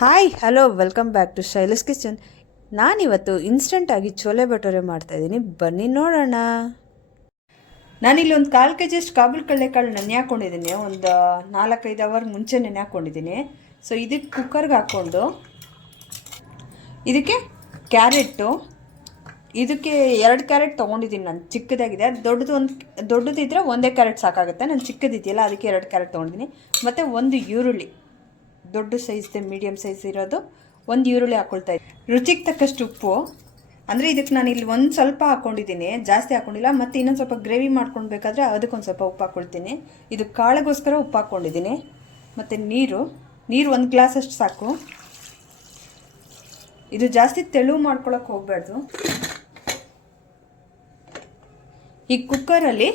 Hi hello welcome back to Shaila's kitchen. ನಾನಿವತ್ತು ಇನ್ಸ್ಟೆಂಟಾಗಿ ಚೋಲೆ ಭಟೂರೆ ಮಾಡ್ತಾಯಿದ್ದೀನಿ, ಬನ್ನಿ ನೋಡೋಣ. ನಾನಿಲ್ಲಿ ಒಂದು 1/4 kg ಕಾಬೂಲ್ ಕಡಲೆಕಾಳು ನೆನೆ ಹಾಕ್ಕೊಂಡಿದ್ದೀನಿ. ಒಂದು 4-5 ಅವರ್ ಮುಂಚೆ ನೆನೆ ಹಾಕ್ಕೊಂಡಿದ್ದೀನಿ. ಸೊ ಇದಕ್ಕೆ ಕುಕ್ಕರ್ಗೆ ಹಾಕ್ಕೊಂಡು ಇದಕ್ಕೆ ಕ್ಯಾರೆಟು, ಇದಕ್ಕೆ 2 ಕ್ಯಾರೆಟ್ ತೊಗೊಂಡಿದ್ದೀನಿ ನಾನು, ಚಿಕ್ಕದಾಗಿದೆ. ದೊಡ್ಡದಿದ್ದರೆ ಒಂದೇ ಕ್ಯಾರೆಟ್ ಸಾಕಾಗುತ್ತೆ. ನಾನು ಚಿಕ್ಕದಿದೆಯಲ್ಲ ಅದಕ್ಕೆ 2 ಕ್ಯಾರೆಟ್ ತೊಗೊಂಡಿದ್ದೀನಿ. ಮತ್ತು ಒಂದು ಈರುಳ್ಳಿ, ದೊಡ್ಡ ಸೈಜ್ದೆ ಮೀಡಿಯಮ್ ಸೈಜ್ ಇರೋದು ಒಂದು ಈರುಳ್ಳಿ ಹಾಕ್ಕೊಳ್ತಾ ಇದ್ದೀನಿ. ರುಚಿಗೆ ತಕ್ಕಷ್ಟು ಉಪ್ಪು, ಅಂದರೆ ಇದಕ್ಕೆ ನಾನು ಇಲ್ಲಿ ಒಂದು ಸ್ವಲ್ಪ ಹಾಕ್ಕೊಂಡಿದ್ದೀನಿ, ಜಾಸ್ತಿ ಹಾಕ್ಕೊಂಡಿಲ್ಲ. ಮತ್ತು ಇನ್ನೊಂದು ಸ್ವಲ್ಪ ಗ್ರೇವಿ ಮಾಡ್ಕೊಳ್ಬೇಕಾದ್ರೆ ಅದಕ್ಕೊಂದು ಸ್ವಲ್ಪ ಉಪ್ಪು ಹಾಕ್ಕೊಳ್ತೀನಿ. ಇದು ಕಾಳಿಗೋಸ್ಕರ ಉಪ್ಪು ಹಾಕ್ಕೊಂಡಿದ್ದೀನಿ. ಮತ್ತು ನೀರು 1 ಗ್ಲಾಸಷ್ಟು ಸಾಕು. ಇದು ಜಾಸ್ತಿ ತೆಳು ಮಾಡ್ಕೊಳಕ್ಕೆ ಹೋಗಬಾರ್ದು. ಈ ಕುಕ್ಕರಲ್ಲಿ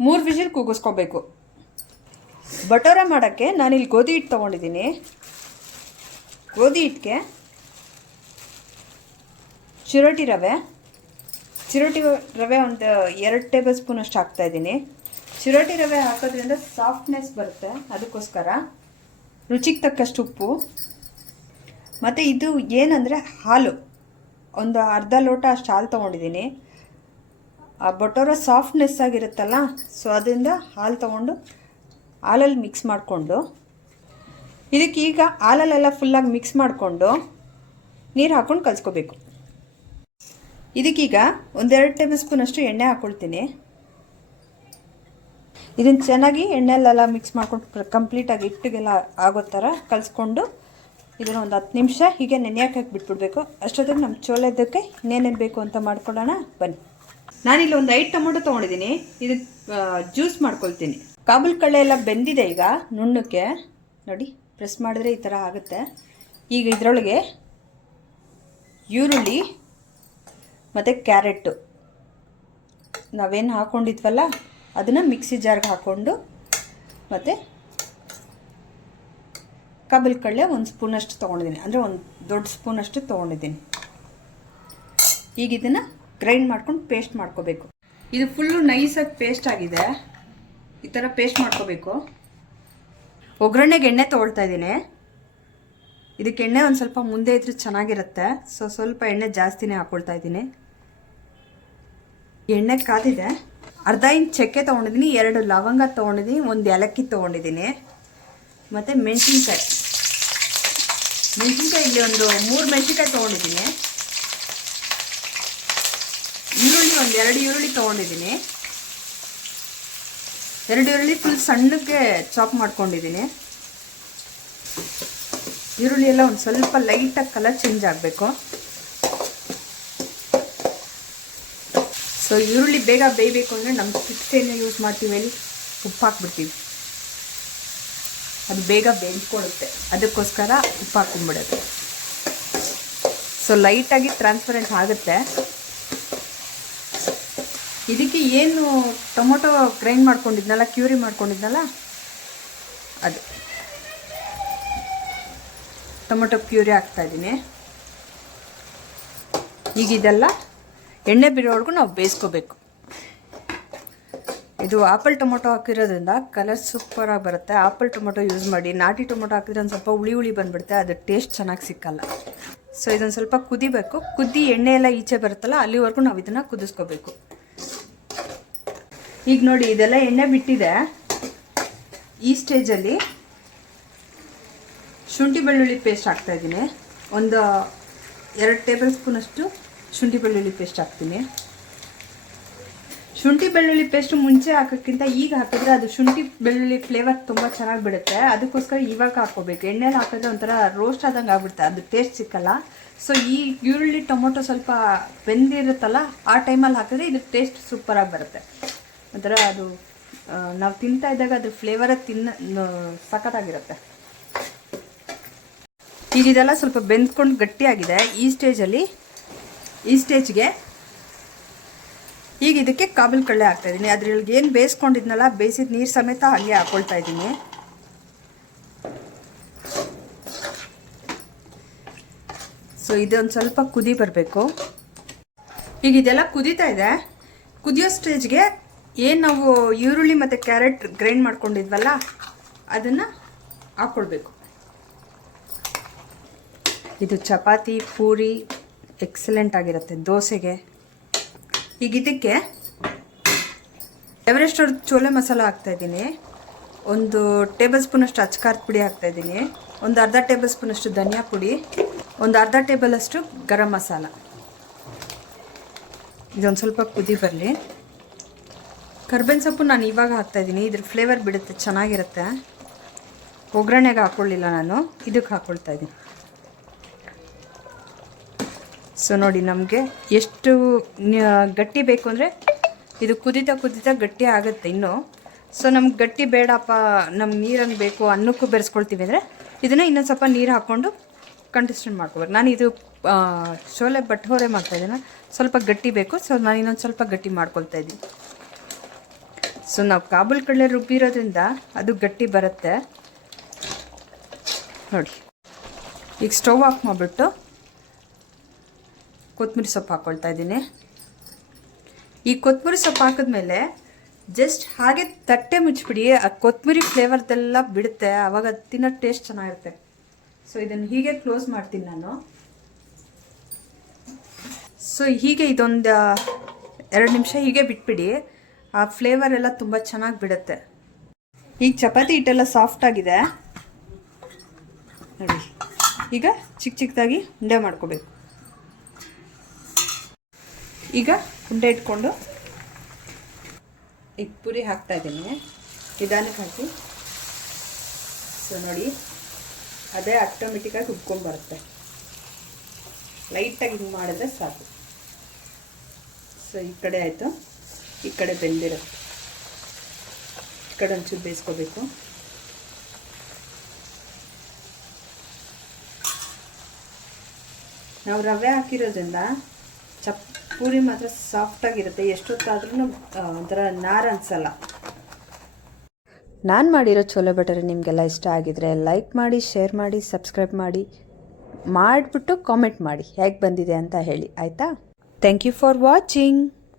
3 ವಿಷಲ್ ಕೂಗಿಸ್ಕೋಬೇಕು. ಭಟೂರೆ ಮಾಡೋಕ್ಕೆ ನಾನಿಲ್ಲಿ ಗೋಧಿ ಹಿಟ್ಟು ತೊಗೊಂಡಿದ್ದೀನಿ. ಗೋಧಿ ಹಿಟ್ಟಿಗೆ ಚಿರೋಟಿ ರವೆ ಒಂದು 2 ಟೇಬಲ್ ಸ್ಪೂನ್ ಅಷ್ಟು ಹಾಕ್ತಾಯಿದ್ದೀನಿ. ಚಿರೋಟಿ ರವೆ ಹಾಕೋದ್ರಿಂದ ಸಾಫ್ಟ್ನೆಸ್ ಬರುತ್ತೆ, ಅದಕ್ಕೋಸ್ಕರ. ರುಚಿಗೆ ತಕ್ಕಷ್ಟು ಉಪ್ಪು. ಮತ್ತು ಇದು ಏನಂದರೆ ಹಾಲು, ಒಂದು ಅರ್ಧ ಲೋಟ ಅಷ್ಟು ಹಾಲು ತೊಗೊಂಡಿದ್ದೀನಿ. ಆ ಭಟೂರೆ ಸಾಫ್ಟ್ನೆಸ್ ಆಗಿರುತ್ತಲ್ಲ, ಸೊ ಅದರಿಂದ ಹಾಲು ತೊಗೊಂಡು ಹಾಲಲ್ಲಿ ಮಿಕ್ಸ್ ಮಾಡಿಕೊಂಡು, ಇದಕ್ಕೆ ಈಗ ಹಾಲಲ್ಲೆಲ್ಲ ಫುಲ್ಲಾಗಿ ಮಿಕ್ಸ್ ಮಾಡಿಕೊಂಡು ನೀರು ಹಾಕ್ಕೊಂಡು ಕಲಿಸ್ಕೋಬೇಕು. ಇದಕ್ಕೀಗ 1-2 ಟೇಬಲ್ ಸ್ಪೂನ್ ಅಷ್ಟು ಎಣ್ಣೆ ಹಾಕ್ಕೊಳ್ತೀನಿ. ಇದನ್ನು ಚೆನ್ನಾಗಿ ಎಣ್ಣೆಲೆಲ್ಲ ಮಿಕ್ಸ್ ಮಾಡ್ಕೊಂಡು ಕಂಪ್ಲೀಟಾಗಿ ಹಿಟ್ಟಿಗೆಲ್ಲ ಆಗೋ ಥರ ಕಲಿಸ್ಕೊಂಡು ಇದನ್ನು ಒಂದು 10 ನಿಮಿಷ ಹೀಗೆ ನೆನೆಯೋಕೆ ಬಿಟ್ಬಿಡ್ಬೇಕು. ಅಷ್ಟೊತ್ತಿಗೆ ನಮ್ಮ ಚೋಲೆದಕ್ಕೆ ಇನ್ನೇನೇನು ಬೇಕು ಅಂತ ಮಾಡ್ಕೊಳ್ಳೋಣ, ಬನ್ನಿ. ನಾನಿಲ್ಲಿ ಒಂದು 5 ಟೊಮೊಟೊ ತೊಗೊಂಡಿದ್ದೀನಿ. ಇದಕ್ಕೆ ಜ್ಯೂಸ್ ಮಾಡ್ಕೊಳ್ತೀನಿ. ಕಾಬೂಲ್ ಕಡಲೆ ಎಲ್ಲ ಬೆಂದಿದೆ ಈಗ ನುಣ್ಣಕ್ಕೆ, ನೋಡಿ ಪ್ರೆಸ್ ಮಾಡಿದ್ರೆ ಈ ಥರ ಆಗುತ್ತೆ. ಈಗ ಇದರೊಳಗೆ ಈರುಳ್ಳಿ ಮತ್ತು ಕ್ಯಾರೆಟು ನಾವೇನು ಹಾಕ್ಕೊಂಡಿದ್ವಲ್ಲ ಅದನ್ನು ಮಿಕ್ಸಿ ಜಾರ್ಗೆ ಹಾಕ್ಕೊಂಡು, ಮತ್ತು ಕಾಬೂಲ್ ಕಡಲೆ 1 ಸ್ಪೂನಷ್ಟು ತೊಗೊಂಡಿದ್ದೀನಿ, ಅಂದರೆ ಒಂದು ದೊಡ್ಡ ಸ್ಪೂನಷ್ಟು ತೊಗೊಂಡಿದ್ದೀನಿ. ಈಗ ಇದನ್ನು ಗ್ರೈಂಡ್ ಮಾಡ್ಕೊಂಡು ಪೇಸ್ಟ್ ಮಾಡ್ಕೋಬೇಕು. ಇದು ಫುಲ್ಲು ನೈಸಾಗಿ ಪೇಸ್ಟ್ ಆಗಿದೆ, ಈ ಥರ ಪೇಸ್ಟ್ ಮಾಡ್ಕೋಬೇಕು. ಒಗ್ಗರಣೆಗೆ ಎಣ್ಣೆ ತೊಗೊಳ್ತಾ ಇದ್ದೀನಿ. ಇದಕ್ಕೆ ಎಣ್ಣೆ ಒಂದು ಸ್ವಲ್ಪ ಮುಂದೆ ಇದ್ರೆ ಚೆನ್ನಾಗಿರುತ್ತೆ, ಸೊ ಸ್ವಲ್ಪ ಎಣ್ಣೆ ಜಾಸ್ತಿನೇ ಹಾಕ್ಕೊಳ್ತಾ ಇದ್ದೀನಿ. ಎಣ್ಣೆ ಕಾದಿದೆ. ಅರ್ಧ ಇಂಚ್ ಚಕ್ಕೆ ತೊಗೊಂಡಿದ್ದೀನಿ, 2 ಲವಂಗ ತೊಗೊಂಡಿದ್ದೀನಿ, 1 ಏಲಕ್ಕಿ ತೊಗೊಂಡಿದ್ದೀನಿ. ಮತ್ತು ಮೆಣಸಿನ್ಕಾಯಿ ಇಲ್ಲಿ ಒಂದು 3 ಮೆಣಸಿನ್ಕಾಯಿ ತೊಗೊಂಡಿದ್ದೀನಿ. ಈರುಳ್ಳಿ ಒಂದು 2 ಈರುಳ್ಳಿ ತೊಗೊಂಡಿದ್ದೀನಿ. 2 ಈರುಳ್ಳಿ ಫುಲ್ ಸಣ್ಣಕ್ಕೆ ಚಾಪ್ ಮಾಡ್ಕೊಂಡಿದ್ದೀನಿ. ಈರುಳ್ಳಿ ಎಲ್ಲ ಒಂದು ಸ್ವಲ್ಪ ಲೈಟಾಗಿ ಕಲರ್ ಚೇಂಜ್ ಆಗಬೇಕು. ಸೊ ಈರುಳ್ಳಿ ಬೇಗ ಬೇಯಬೇಕು ಅಂದರೆ ನಮ್ಮ ಕಿಚ್ಚೇನೆ ಯೂಸ್ ಮಾಡ್ತೀವಿ, ಅಲ್ಲಿ ಉಪ್ಪು ಹಾಕ್ಬಿಡ್ತೀವಿ, ಅದು ಬೇಗ ಬೇಯಿಸ್ಕೊಳ್ಳುತ್ತೆ, ಅದಕ್ಕೋಸ್ಕರ ಉಪ್ಪು ಹಾಕ್ಕೊಂಬಿಡೋದು. ಸೊ ಲೈಟಾಗಿ ಟ್ರಾನ್ಸ್ಪರೆಂಟ್ ಆಗುತ್ತೆ. ಇದಕ್ಕೆ ಏನು ಟೊಮೊಟೊ ಗ್ರೈಂಡ್ ಮಾಡ್ಕೊಂಡಿದ್ನಲ್ಲ, ಕ್ಯೂರಿ ಮಾಡ್ಕೊಂಡಿದ್ನಲ್ಲ, ಅದು ಟೊಮೊಟೊ ಪ್ಯೂರಿ ಹಾಕ್ತಾಯಿದ್ದೀನಿ. ಈಗ ಇದೆಲ್ಲ ಎಣ್ಣೆ ಬಿಡೋವರೆಗೂ ನಾವು ಬೇಯಿಸ್ಕೋಬೇಕು. ಇದು ಆಪಲ್ ಟೊಮೊಟೊ ಹಾಕಿರೋದ್ರಿಂದ ಕಲರ್ ಸೂಪರಾಗಿ ಬರುತ್ತೆ. ಆಪಲ್ ಟೊಮೊಟೊ ಯೂಸ್ ಮಾಡಿ. ನಾಟಿ ಟೊಮೊಟೊ ಹಾಕಿದ್ರೆ ಒಂದು ಸ್ವಲ್ಪ ಹುಳಿ ಬಂದುಬಿಡುತ್ತೆ, ಅದು ಟೇಸ್ಟ್ ಚೆನ್ನಾಗಿ ಸಿಕ್ಕಲ್ಲ. ಸೊ ಇದೊಂದು ಸ್ವಲ್ಪ ಕುದಿಬೇಕು. ಕುದಿ ಎಣ್ಣೆ ಎಲ್ಲ ಈಚೆ ಬರುತ್ತಲ್ಲ, ಅಲ್ಲಿವರೆಗೂ ನಾವು ಇದನ್ನು ಕುದಿಸ್ಕೋಬೇಕು. ಈಗ ನೋಡಿ ಇದೆಲ್ಲ ಎಣ್ಣೆ ಬಿಟ್ಟಿದೆ. ಈ ಸ್ಟೇಜಲ್ಲಿ ಶುಂಠಿ ಬೆಳ್ಳುಳ್ಳಿ ಪೇಸ್ಟ್ ಹಾಕ್ತಾಯಿದ್ದೀನಿ. ಒಂದು 2 ಟೇಬಲ್ ಸ್ಪೂನಷ್ಟು ಶುಂಠಿ ಬೆಳ್ಳುಳ್ಳಿ ಪೇಸ್ಟ್ ಹಾಕ್ತೀನಿ. ಶುಂಠಿ ಬೆಳ್ಳುಳ್ಳಿ ಪೇಸ್ಟ್ ಮುಂಚೆ ಹಾಕೋಕ್ಕಿಂತ ಈಗ ಹಾಕಿದ್ರೆ ಅದು ಶುಂಠಿ ಬೆಳ್ಳುಳ್ಳಿ ಫ್ಲೇವರ್ ತುಂಬ ಚೆನ್ನಾಗಿ ಬಿಡುತ್ತೆ, ಅದಕ್ಕೋಸ್ಕರ ಇವಾಗ ಹಾಕ್ಕೋಬೇಕು. ಎಣ್ಣೆಲಿ ಹಾಕಿದ್ರೆ ಒಂಥರ ರೋಸ್ಟ್ ಆದಂಗೆ ಆಗ್ಬಿಡುತ್ತೆ, ಅದು ಟೇಸ್ಟ್ ಸಿಕ್ಕಲ್ಲ. ಸೊ ಈ ಈರುಳ್ಳಿ ಟೊಮೊಟೊ ಸ್ವಲ್ಪ ಬೆಂದಿರುತ್ತಲ್ಲ, ಆ ಟೈಮಲ್ಲಿ ಹಾಕಿದ್ರೆ ಇದು ಟೇಸ್ಟ್ ಸೂಪರಾಗಿ ಬರುತ್ತೆ. ಒಂಥರ ಅದು ನಾವು ತಿಂತಾ ಇದ್ದಾಗ ಅದ್ರ ಫ್ಲೇವರ ಸಖತ್ತಾಗಿರುತ್ತೆ. ಈಗ ಇದೆಲ್ಲ ಸ್ವಲ್ಪ ಬೆಂದ್ಕೊಂಡು ಗಟ್ಟಿಯಾಗಿದೆ. ಈ ಸ್ಟೇಜ್ಗೆ ಈಗ ಇದಕ್ಕೆ ಕಾಬೂಲ್ ಕಡಲೆ ಹಾಕ್ತಾಯಿದ್ದೀನಿ. ಅದ್ರೊಳಗೆ ಏನು ಬೇಯಿಸ್ಕೊಂಡಿದ್ನಲ್ಲ, ಬೇಯಿಸಿದ ನೀರು ಸಮೇತ ಹಾಗೆ ಹಾಕ್ಕೊಳ್ತಾ ಇದ್ದೀನಿ. ಸೊ ಇದೊಂದು ಸ್ವಲ್ಪ ಕುದಿ ಬರಬೇಕು. ಈಗ ಇದೆಲ್ಲ ಕುದೀತಾ ಇದೆ. ಕುದಿಯೋ ಸ್ಟೇಜ್ಗೆ ಏನು ನಾವು ಈರುಳ್ಳಿ ಮತ್ತು ಕ್ಯಾರೆಟ್ ಗ್ರೈಂಡ್ ಮಾಡ್ಕೊಂಡಿದ್ವಲ್ಲ ಅದನ್ನು ಹಾಕ್ಕೊಳ್ಬೇಕು. ಇದು ಚಪಾತಿ ಪೂರಿ ಎಕ್ಸಲೆಂಟ್ ಆಗಿರುತ್ತೆ, ದೋಸೆಗೆ. ಈಗ ಇದಕ್ಕೆ ಎವರೆಸ್ಟ್ ಅವ್ರದ್ದು ಚೋಲೆ ಮಸಾಲ ಹಾಕ್ತಾಯಿದ್ದೀನಿ, 1 ಟೇಬಲ್ ಸ್ಪೂನಷ್ಟು ಅಚ್ಕಾರದ ಪುಡಿ ಹಾಕ್ತಾಯಿದ್ದೀನಿ, ಒಂದು ಅರ್ಧ ಟೇಬಲ್ ಸ್ಪೂನಷ್ಟು ಧನಿಯಾ ಪುಡಿ, ಒಂದು ಅರ್ಧ ಟೇಬಲಷ್ಟು ಗರಂ ಮಸಾಲ. ಇದೊಂದು ಸ್ವಲ್ಪ ಕುದಿ ಬರಲಿ. ಕರ್ಬೇವಿನ ಸೊಪ್ಪು ನಾನು ಇವಾಗ ಹಾಕ್ತಾಯಿದ್ದೀನಿ, ಇದ್ರ ಫ್ಲೇವರ್ ಬಿಡುತ್ತೆ, ಚೆನ್ನಾಗಿರುತ್ತೆ. ಒಗ್ಗರಣೆಗೆ ಹಾಕ್ಕೊಳ್ಳಿಲ್ಲ ನಾನು, ಇದಕ್ಕೆ ಹಾಕ್ಕೊಳ್ತಾ ಇದ್ದೀನಿ. ಸೊ ನೋಡಿ, ನಮಗೆ ಎಷ್ಟು ಗಟ್ಟಿ ಬೇಕು ಅಂದರೆ ಇದು ಕುದೀತಾ ಕುದೀತಾ ಗಟ್ಟಿ ಆಗುತ್ತೆ ಇನ್ನೂ. ಸೊ ನಮ್ಗೆ ಗಟ್ಟಿ ಬೇಡಪ್ಪ, ನಮ್ಗೆ ನೀರನ್ನು ಬೇಕು, ಅನ್ನಕ್ಕೂ ಬೆರೆಸ್ಕೊಳ್ತೀವಿ ಅಂದರೆ ಇದನ್ನು ಇನ್ನೊಂದು ಸ್ವಲ್ಪ ನೀರು ಹಾಕ್ಕೊಂಡು ಕಂಟೆಸ್ಟೆಂಟ್ ಮಾಡ್ಕೋಬೇಕು. ನಾನು ಇದು ಚೋಲೆ ಬಟ್ಹೋರೆ ಮಾಡ್ತಾಯಿದ್ದೀನಿ, ಸ್ವಲ್ಪ ಗಟ್ಟಿ ಬೇಕು. ಸೊ ನಾನು ಇನ್ನೊಂದು ಸ್ವಲ್ಪ ಗಟ್ಟಿ ಮಾಡ್ಕೊಳ್ತಾ ಇದ್ದೀನಿ. ಸೊ ನಾವು ಕಾಬೂಲ್ ಕಡಲೆ ರುಬ್ಬಿರೋದ್ರಿಂದ ಅದು ಗಟ್ಟಿ ಬರುತ್ತೆ ನೋಡಿ. ಈಗ ಸ್ಟವ್ ಆಫ್ ಮಾಡಿಬಿಟ್ಟು ಕೊತ್ತಂಬರಿ ಸೊಪ್ಪು ಹಾಕ್ಕೊಳ್ತಾ ಇದ್ದೀನಿ. ಈ ಕೊತ್ತಂಬರಿ ಸೊಪ್ಪು ಹಾಕಿದ್ಮೇಲೆ ಜಸ್ಟ್ ಹಾಗೆ ತಟ್ಟೆ ಮುಚ್ಚಿಬಿಡಿ, ಆ ಕೊತ್ತಂಬರಿ ಫ್ಲೇವರ್ದೆಲ್ಲ ಬಿಡುತ್ತೆ, ಆವಾಗ ತಿನ್ನೋ ಟೇಸ್ಟ್ ಚೆನ್ನಾಗಿರುತ್ತೆ. ಸೊ ಇದನ್ನು ಹೀಗೆ ಕ್ಲೋಸ್ ಮಾಡ್ತೀನಿ ನಾನು. ಸೊ ಹೀಗೆ ಇದೊಂದು 2 ನಿಮಿಷ ಹೀಗೆ ಬಿಟ್ಬಿಡಿ, ಆ ಫ್ಲೇವರ್ ಎಲ್ಲ ತುಂಬ ಚೆನ್ನಾಗಿ ಬಿಡುತ್ತೆ. ಈಗ ಚಪಾತಿ ಹಿಟ್ಟೆಲ್ಲ ಸಾಫ್ಟಾಗಿದೆ ನೋಡಿ. ಈಗ ಚಿಕ್ಕ ಚಿಕ್ಕದಾಗಿ ಉಂಡೆ ಮಾಡ್ಕೋಬೇಕು. ಈಗ ಉಂಡೆ ಇಟ್ಕೊಂಡು ಈಗ ಪೂರಿ ಹಾಕ್ತಾಯಿದ್ದೀನಿ, ನಿಧಾನಕ್ಕೆ ಹಾಕಿ. ಸೊ ನೋಡಿ, ಅದೇ ಆಟೋಮೆಟಿಕ್ಕಾಗಿ ಉಬ್ಕೊಂಡ್ಬರುತ್ತೆ. ಲೈಟಾಗಿ ಹಿಂಗೆ ಮಾಡಿದ್ರೆ ಸಾಕು. ಸೊ ಈ ಕಡೆ ಆಯಿತು, ಈ ಕಡೆ ಬೆಂದಿರುತ್ತೆ, ಈ ಕಡೆ ಒಂಚೂರು ಬೇಯಿಸ್ಕೋಬೇಕು. ನಾವು ರವೆ ಹಾಕಿರೋದ್ರಿಂದ ಪೂರಿ ಮಾತ್ರ ಸಾಫ್ಟಾಗಿರುತ್ತೆ, ಎಷ್ಟೊತ್ತಾದ್ರೂ ಒಂಥರ ನಾರು ಅನಿಸಲ್ಲ. ನಾನು ಮಾಡಿರೋ ಚೋಲೆ ಬಟರ್ ನಿಮಗೆಲ್ಲ ಇಷ್ಟ ಆಗಿದ್ರೆ ಲೈಕ್ ಮಾಡಿ, ಶೇರ್ ಮಾಡಿ, ಸಬ್ಸ್ಕ್ರೈಬ್ ಮಾಡಿಬಿಟ್ಟು ಕಾಮೆಂಟ್ ಮಾಡಿ ಹೇಗೆ ಬಂದಿದೆ ಅಂತ ಹೇಳಿ, ಆಯಿತಾ? Thank you for watching.